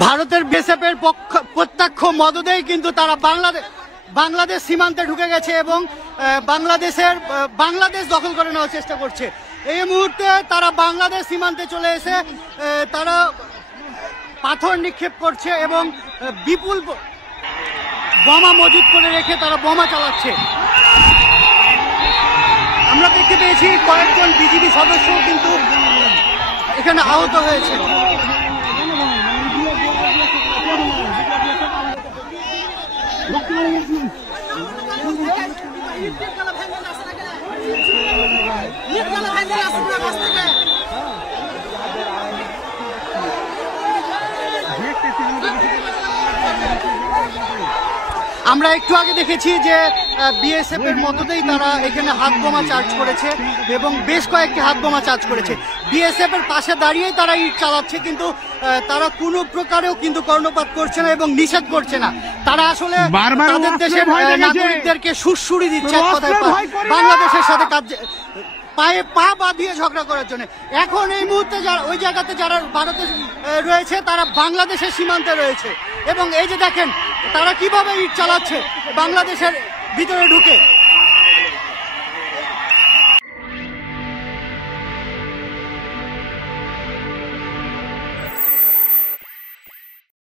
ভারতের বিএসএফের প্রত্যক্ষ মদদেই কিন্তু তারা বাংলাদেশ সীমান্তে ঢুকে গেছে এবং বাংলাদেশ দখল করে নেওয়ার চেষ্টা করছে। এই মুহূর্তে তারা বাংলাদেশ সীমান্তে চলে এসে তারা পাথর নিক্ষেপ করছে এবং বিপুল বোমা মজুত করে রেখে তারা বোমা চালাচ্ছে। আমরা দেখতে পেয়েছি কয়েকজন বিজিবি সদস্য কিন্তু এখানে আহত হয়েছে। আমরা একটু আগে দেখেছি যে বিএসএফ এর মতোই তারা এখানে হাত বোমা চার্জ করেছে এবং বেশ কয়েকটি হাত বোমা চার্জ করেছে। বিএসএফ এর পাশে দাঁড়িয়েই তারা ইট চালাচ্ছে, কিন্তু তারা কোনো প্রকারেও কিন্তু কর্ণপাত করছে না এবং নিষেধ করছে না। তারা আসলে তাদের দেশের নাগরিকদেরকে সুড়সুড়ি দিচ্ছে এক কথায় বাংলাদেশের সাথে পায়ে পা বাঁধিয়ে ঝগড়া করার জন্য। এখন এই মুহূর্তে ওই জায়গাতে যারা ভারতে রয়েছে তারা বাংলাদেশের সীমান্তে রয়েছে এবং এই যে দেখেন তারা কিভাবে ইট চালাচ্ছে বাংলাদেশের ভিতরে ঢুকে।